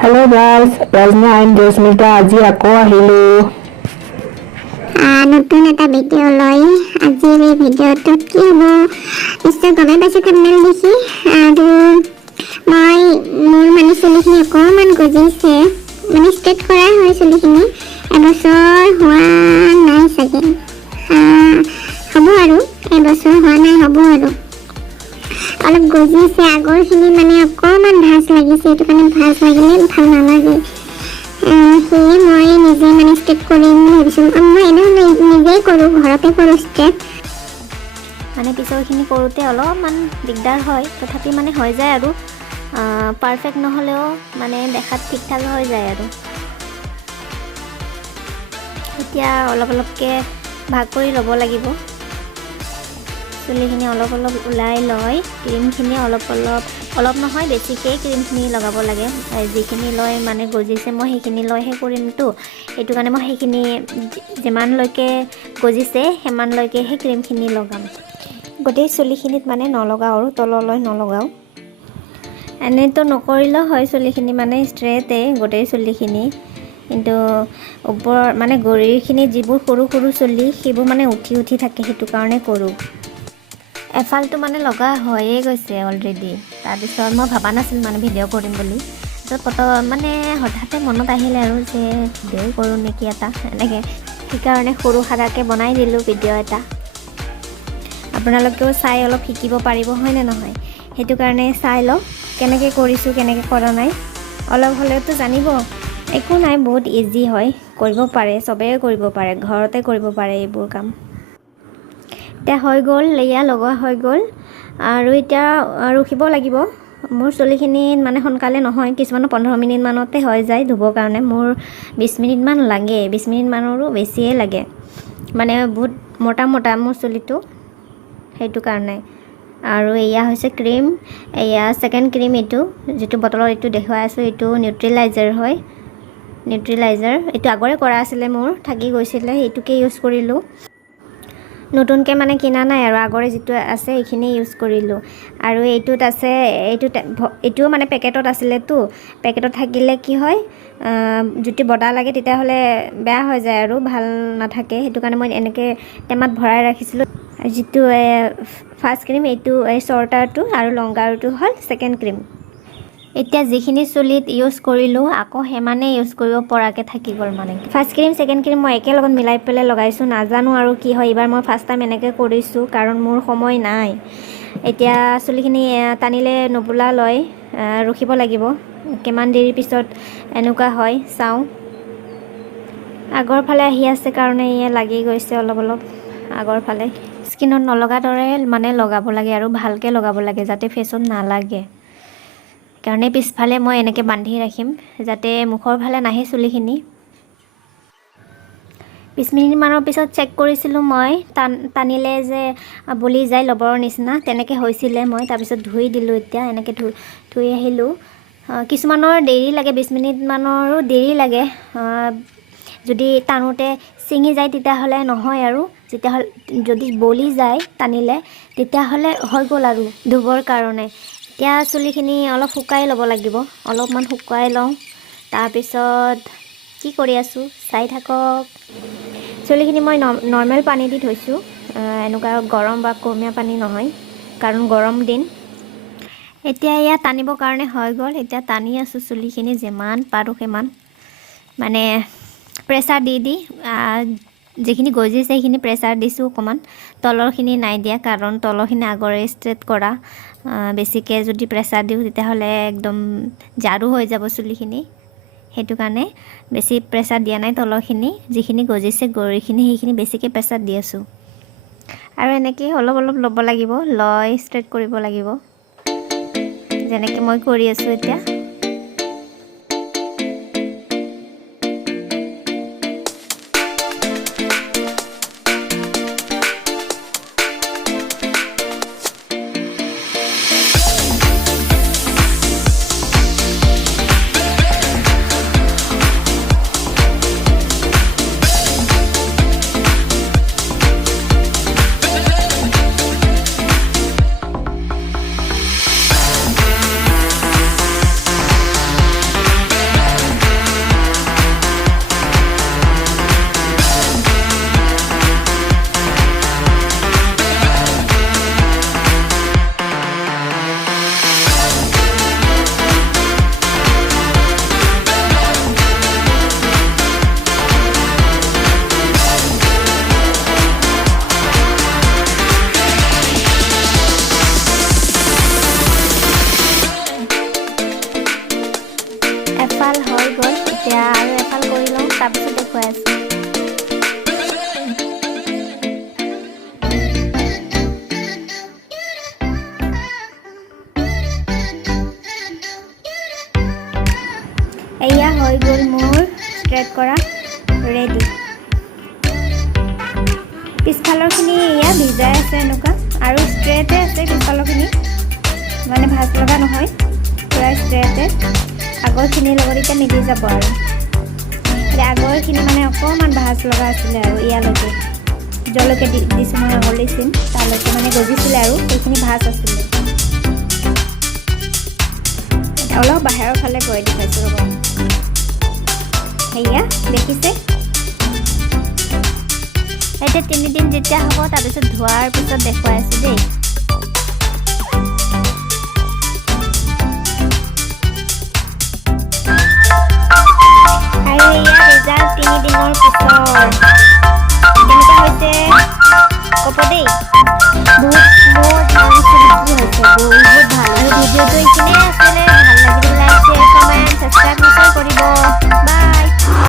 Hello guys, Rajna and Josmita আজি আকৌ আহিলো নতুন এটা ভিডিও লৈ আজিৰ এই ভিডিওটোত কি হ'ব নিশ্চয় গমে পাইছে thumbnail দেখি আৰু মই মোৰ মানে চুলিখিনি অকণমান গজিছে মানে ষ্ট্ৰেট কৰা হয় চুলিখিনি এবছৰ হোৱা নাই চাগে হ'ব আৰু এবছৰ হোৱা নাই হ'ব আৰু অলপ গজিছে আগৰখিনি মানে অকণমান ভাজ লাগিছে এইটো কাৰণে ভাজ লাগিলে ভাল নালাগে সেয়ে মই নিজে মানে ষ্ট্ৰেট কৰিম বুলি ভাবিছোঁ মই নিজেই কৰোঁ ঘৰতে কৰোঁ ষ্ট্ৰেট মানে পিছৰখিনি কৰোঁতে অলপমান দিগদাৰ হয় তথাপি মানে হৈ যায় আৰু পাৰফেক্ট নহ'লেও মানে দেখাত ঠিক ঠাক হৈ যায় আৰু এতিয়া অলপ অলপকৈ ভাগ কৰি ল'ব লাগিব চুলিখিনি অলপ অলপ ওলাই লৈ ক্ৰীমখিনি অলপ নহয় বেছিকৈ ক্ৰীমখিনি লগাব লাগে যিখিনি লৈ মানে গজিছে মই সেইখিনি লৈহে কৰিমতো সেইটো কাৰণে মই সেইখিনি যিমানলৈকে গজিছে সিমানলৈকেহে ক্ৰীমখিনি লগাম গোটেই চুলিখিনিত মানে নলগাওঁ আৰু তললৈ নলগাওঁ এনেতো নকৰিলেও হয় চুলিখিনি মানে ষ্ট্ৰেটে গোটেই চুলিখিনি কিন্তু ওপৰ মানে গৰিখিনি যিবোৰ সৰু সৰু চুলি সেইবোৰ মানে উঠি উঠি থাকে সেইটো কাৰণে কৰোঁ এফালটো মানে লগা হৈয়ে গৈছে অলৰেডি তাৰপিছত মই ভাবা নাছিলোঁ মানে ভিডিঅ' কৰিম বুলি মানে হঠাতে মনত আহিলে আৰু যে ভিডিঅ' কৰোঁ নেকি এটা এনেকৈ সেইকাৰণে সৰু সাৰাকৈ বনাই দিলোঁ ভিডিঅ' এটা আপোনালোকেও চাই অলপ শিকিব পাৰিব হয়নে নহয় সেইটো কাৰণে চাই লওক কেনেকৈ কৰিছোঁ কেনেকৈ কৰা নাই অলপ হ'লেওতো জানিব একো নাই বহুত ইজি হয় কৰিব পাৰে চবেই কৰিব পাৰে ঘৰতে কৰিব পাৰে এইবোৰ কাম এতিয়া হৈ গ'ল লেয়া লগোৱা হৈ গ'ল আৰু এতিয়া ৰখিব লাগিব মোৰ চুলিখিনিত মানে সোনকালে নহয় কিছুমানৰ 15 মিনিটমানতে হৈ যায় ধুবৰ কাৰণে মোৰ 20 মিনিটমান লাগে 20 মিনিটমানৰো বেছিয়ে লাগে মানে বহুত মোটা মোটা মোৰ চুলিটো সেইটো কাৰণে আৰু এয়া হৈছে ক্ৰীম এয়া ছেকেণ্ড ক্ৰীম এইটো যিটো বটলত এইটো দেখুৱাই আছোঁ এইটো নিউট্ৰিলাইজাৰ হয় নিউট্ৰিলাইজাৰ এইটো আগৰে কৰা আছিলে মোৰ থাকি গৈছিলে সেইটোকে ইউজ কৰিলোঁ নতুনকৈ মানে কিনা নাই আৰু আগৰে যিটো আছে এইখিনি ইউজ কৰিলোঁ আৰু এইটোত আছে এইটোও মানে পেকেটত আছিলেতো পেকেটত থাকিলে কি হয় যদি বডা লাগে তেতিয়াহ'লে বেয়া হৈ যায় আৰু ভাল নাথাকে সেইটো কাৰণে মই এনেকৈ টেমাত ভৰাই ৰাখিছিলোঁ যিটো ফাৰ্ষ্ট ক্ৰীম এইটো এই শ্বৰ্টাৰটো আৰু লংগাৰটো হ'ল ছেকেণ্ড ক্ৰীম এতিয়া যিখিনি চুলিত ইউজ কৰিলোঁ আকৌ সিমানে ইউজ কৰিব পৰাকৈ থাকি গ'ল মানে ফাৰ্ষ্ট ক্ৰীম ছেকেণ্ড ক্ৰীম মই একেলগত মিলাই পেলাই লগাইছোঁ নাজানো আৰু কি হয় এইবাৰ মই ফাৰ্ষ্ট টাইম এনেকৈ কৰিছোঁ কাৰণ মোৰ সময় নাই এতিয়া চুলিখিনি টানিলে নোবোলা লৈ ৰখিব লাগিব কিমান দেৰি পিছত এনেকুৱা হয় চাওঁ আগৰ ফালে আহি আছে কাৰণে ইয়ে লাগি গৈছে অলপ অলপ আগৰ ফালে স্কিনত নলগা দৰে মানে লগাব লাগে আৰু ভালকৈ লগাব লাগে যাতে ফেচত নালাগে কাৰণে পিছফালে মই এনেকৈ বান্ধি ৰাখিম যাতে মুখৰ ফালে নাহে চুলিখিনি 20 মিনিটমানৰ পিছত চেক কৰিছিলোঁ মই টানিলে যে বলি যায় লবৰৰ নিচিনা তেনেকৈ হৈছিলে মই তাৰপিছত ধুই দিলোঁ এতিয়া এনেকৈ ধুই আহিলোঁ কিছুমানৰ দেৰি লাগে 20 মিনিটমানৰো দেৰি লাগে যদি টানোতে ছিঙি যায় তেতিয়াহ'লে নহয় আৰু যেতিয়াহ'লে যদি বলি যায় টানিলে তেতিয়াহ'লে হৈ গ'ল আৰু ধুবৰ কাৰণে এতিয়া চুলিখিনি অলপ শুকাই ল'ব লাগিব অলপমান শুকুৱাই লওঁ তাৰপিছত কি কৰি আছোঁ চাই থাকক চুলিখিনি মই নৰ্মেল পানী দি থৈছোঁ এনেকুৱা গৰম বা কুহুমীয়া পানী নহয় কাৰণ গৰম দিন এতিয়া এয়া টানিবৰ কাৰণে হৈ গ'ল এতিয়া টানি আছোঁ চুলিখিনি যিমান পাৰোঁ সিমান মানে প্ৰেছাৰ দি যিখিনি গজিছে সেইখিনি প্ৰেছাৰ দিছোঁ অকণমান তলৰখিনি নাই দিয়া কাৰণ তলৰখিনি আগৰে ষ্ট্ৰেট কৰা বেছিকৈ যদি প্ৰেছাৰ দিওঁ তেতিয়াহ'লে একদম জাৰু হৈ যাব চুলিখিনি সেইটো কাৰণে বেছি প্ৰেছাৰ দিয়া নাই তলৰখিনি যিখিনি গজিছে গৰিখিনি সেইখিনি বেছিকৈ প্ৰেছাৰ দি আছোঁ আৰু এনেকৈ অলপ অলপ ল'ব লাগিব লৈ ষ্ট্ৰেট কৰিব লাগিব যেনেকৈ মই কৰি আছোঁ এতিয়া এফাল হৈ গ'ল এতিয়া আৰু এফাল কৰি লওঁ তাৰপিছত দেখুৱাই আছোঁ এয়া হৈ গ'ল মোৰ ষ্ট্ৰেট কৰা ৰেডি পিছফালৰখিনি এয়া ভিজাই আছে এনেকুৱা আৰু ষ্ট্ৰেটে আছে পিছফালৰখিনি মানে ভাজ লগা নহয় পূৰা ষ্ট্ৰেটে আগৰখিনিৰ লগত এতিয়া মিলি যাব আৰু এতিয়া আগৰখিনি মানে অকণমান ভাজ লগা আছিলে আৰু ইয়ালৈকে জলকে দিছোঁ মই আগলৈছিল তালৈকে মানে গজিছিলে আৰু সেইখিনি ভাজ আছিলে অলপ বাহিৰৰ ফালে গৈ দেখাইছোঁ ৰ'ব সেয়া দেখিছে এতিয়া 3 দিন যেতিয়া হ'ব তাৰপিছত ধোৱাৰ পিছত দেখুৱাই আছোঁ দেই আৰু এয়া ৰিজাল্ট 3 দিনৰ পিছৰ কেনেকুৱা হৈছে ক'ব দেই বহুত ভাল হৈছে বহুত ভাল আৰু ভিডিঅ'টো এইখিনিয়ে আছিলে ভাল লাগিলে লাইক শ্বেয়াৰ কমেণ্ট ছাবস্ক্ৰাইব নিশ্চয় কৰিব বাই